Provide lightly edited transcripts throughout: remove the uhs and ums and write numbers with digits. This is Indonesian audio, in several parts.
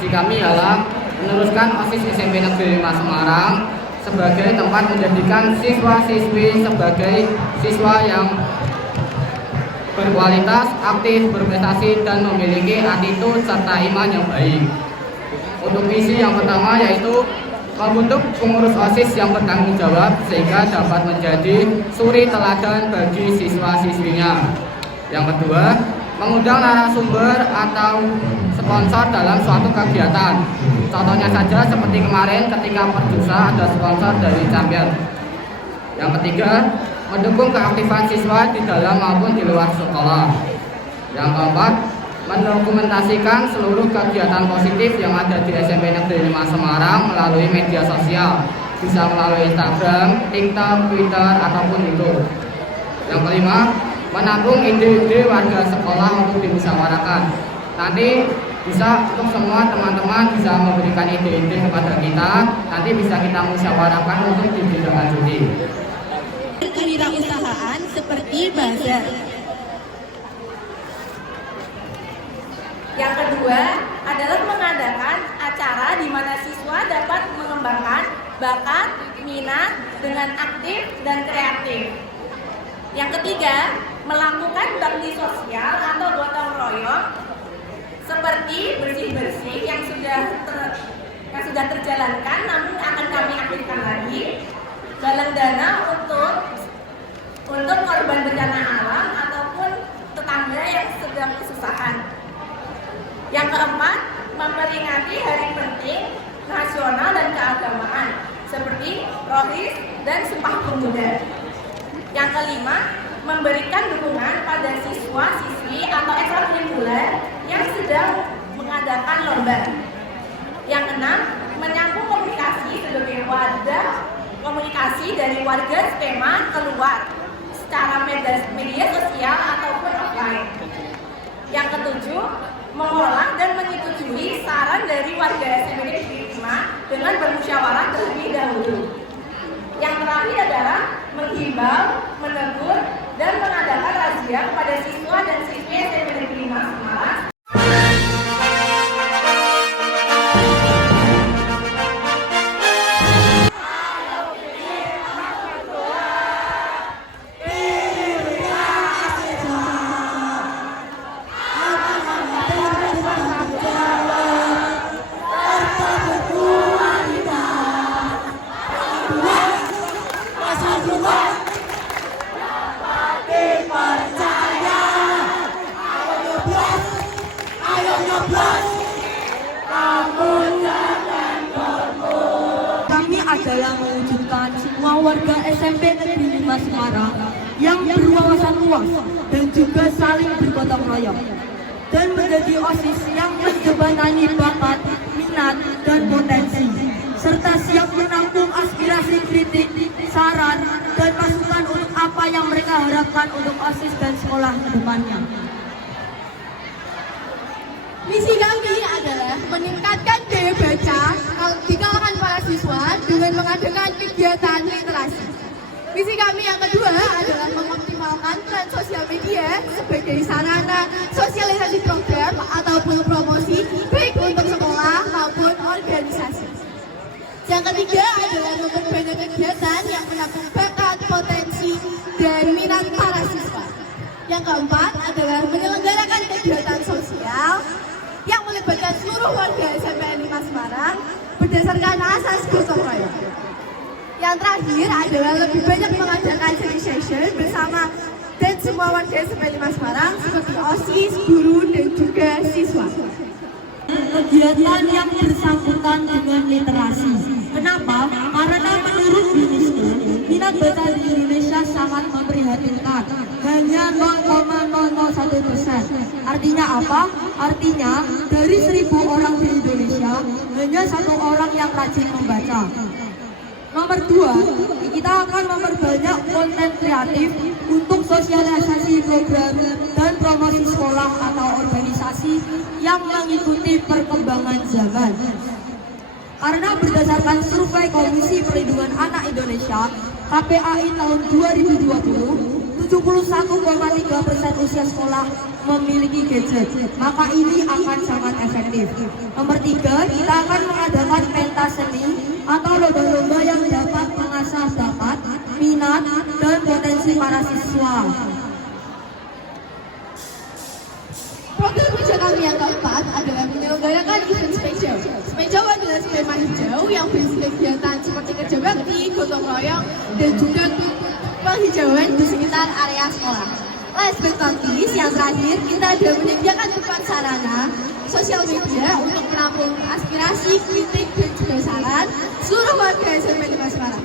Visi kami adalah meneruskan OSIS SMP Negeri 5 Semarang sebagai tempat menjadikan siswa-siswi sebagai siswa yang berkualitas, aktif, berprestasi, dan memiliki attitude serta iman yang baik. Untuk misi yang pertama yaitu membentuk pengurus OSIS yang bertanggung jawab sehingga dapat menjadi suri teladan bagi siswa-siswinya. Yang kedua, mengundang narasumber atau sponsor dalam suatu kegiatan. Contohnya saja seperti kemarin ketika Perjusa ada sponsor dari Champion. Yang ketiga, mendukung keaktifan siswa di dalam maupun di luar sekolah. Yang keempat, mendokumentasikan seluruh kegiatan positif yang ada di SMP Negeri 5 Semarang melalui media sosial, bisa melalui Instagram, TikTok, Twitter, ataupun YouTube. Yang kelima, menampung ide-ide warga sekolah untuk dimusyawarahkan. Nanti bisa untuk semua teman-teman bisa memberikan ide-ide kepada kita, nanti bisa kita musyawarahkan untuk ditindaklanjuti. Kewirausahaan seperti bazar. Yang kedua adalah mengadakan acara di mana siswa dapat mengembangkan bakat, minat dengan aktif dan kreatif. Yang ketiga, melakukan bakti sosial atau gotong royong seperti bersih-bersih yang sudah terjalankan namun akan kami aktifkan lagi. Galang dana untuk korban bencana alam ataupun tetangga yang sedang kesusahan. Yang keempat, memperingati hari penting nasional dan keagamaan seperti Rohis dan Sumpah Pemuda. Yang kelima, memberikan dukungan pada siswa-siswi atau ekstrakurikuler yang sedang mengadakan lomba. Yang keenam, menyambung komunikasi sebagai wadah komunikasi dari warga SPEMA keluar secara media sosial ataupun offline. Yang ketujuh, mengolah dan menyetujui saran dari warga SMP Negeri 5 dengan bermusyawarah terlebih dahulu. Yang terakhir adalah menghimbau, menegur, dan mengadakan razia kepada siswa dan siswi SMP Negeri 5 Semarang. Kami adalah mewujudkan semua warga SMP Negeri 5 Semarang yang berwawasan luas dan juga saling bergotong royong dan menjadi OSIS yang menjembatani bakat, minat, dan potensi serta siap menampung aspirasi kritik, saran, dan masukan untuk apa yang mereka harapkan untuk OSIS dan sekolah ke depannya. Misi kami adalah meningkatkan daya baca di kalangan para siswa dengan mengadakan kegiatan literasi. Misi kami yang kedua adalah mengoptimalkan peran sosial media sebagai sarana sosialisasi program ataupun promosi baik untuk sekolah maupun organisasi. Yang ketiga adalah memperbanyak kegiatan yang menampung bakat, potensi, dan minat para siswa. Yang keempat adalah menyelenggarakan kegiatan sosial yang melibatkan seluruh warga SMP 5 Semarang berdasarkan asas gotong royong. Yang terakhir adalah lebih banyak mengadakan sharing session bersama dan semua warga SMP 5 Semarang seperti OSIS, guru, dan juga siswa. Kegiatan yang bersangkutan dengan literasi. Kenapa? Karena menurut UNESCO, minat baca di Indonesia sangat memprihatinkan. Hanya 0,001%. Artinya apa? Artinya dari 1.000 orang di Indonesia, hanya 1 orang yang rajin membaca. Nomor 2, kita akan memperbanyak konten kreatif untuk sosialisasi program dan promosi sekolah atau organisasi yang mengikuti perkembangan zaman. Karena berdasarkan survei Komisi Perlindungan Anak Indonesia KPAI tahun 2020, 71,3% usia sekolah memiliki gadget, maka ini akan sangat efektif. Nomor 3, kita akan mengadakan pentas seni atau lomba-lomba yang dapat mengasah bakat, minat, dan potensi para siswa. Program kerja kami yang keempat adalah menyelenggarakan event spesial. Spesial adalah skema hijau yang berisi kegiatan seperti kerja bakti, gotong royong, dan juga penghijauan di sekitar area sekolah. Last but not least, yang terakhir, kita ada menyediakan tempat sarana sosial media untuk menampung aspirasi, kritik, dan juga saran seluruh warga SMP 5 Semarang.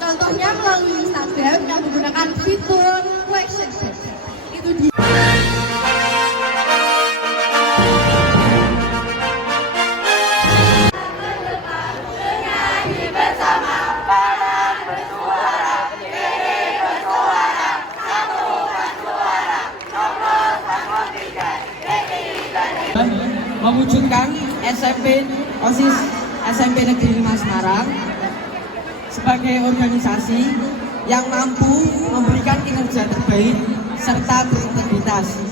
Contohnya melalui Instagram yang menggunakan fitur question box. Itu dia. Mewujudkan OSIS SMP Negeri 5 Semarang sebagai organisasi yang mampu memberikan kinerja terbaik serta berintegritas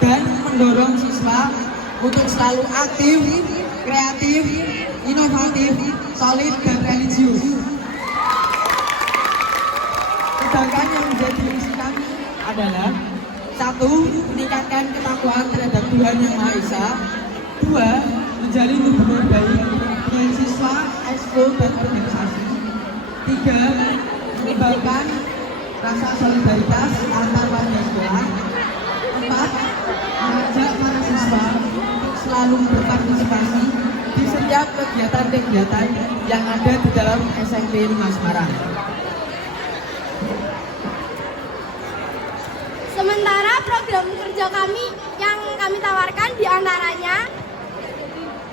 dan mendorong siswa untuk selalu aktif, kreatif, inovatif, solid, dan religius. Sedangkan yang menjadi misi kami adalah 1. Meningkatkan ketakwaan terhadap Tuhan Yang Maha Esa. 2. Menjalin hubungan baik dengan siswa, ekskul, dan organisasi. 3. Mengembangkan rasa solidaritas antar warga sekolah. 4. Mengajak para siswa untuk selalu berpartisipasi di setiap kegiatan-kegiatan yang ada di dalam SMP 5 Semarang. Sementara program kerja kami yang kami tawarkan diantaranya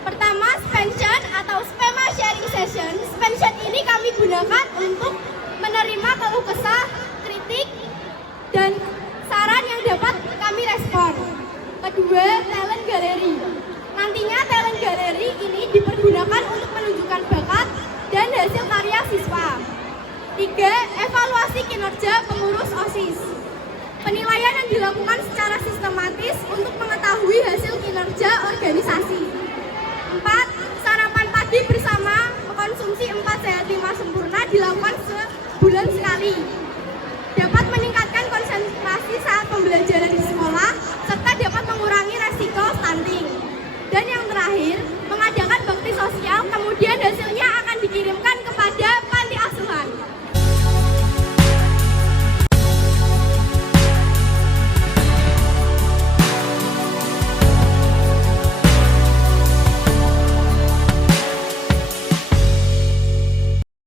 pertama, Spension atau Spema Sharing Session. Spension ini kami gunakan untuk menerima keluh kesah, kritik, dan saran yang dapat kami respon. Kedua, Talent Gallery. Nantinya Talent Gallery ini dipergunakan untuk menunjukkan bakat dan hasil karya siswa. 3. Evaluasi kinerja pengurus OSIS. Penilaian yang dilakukan secara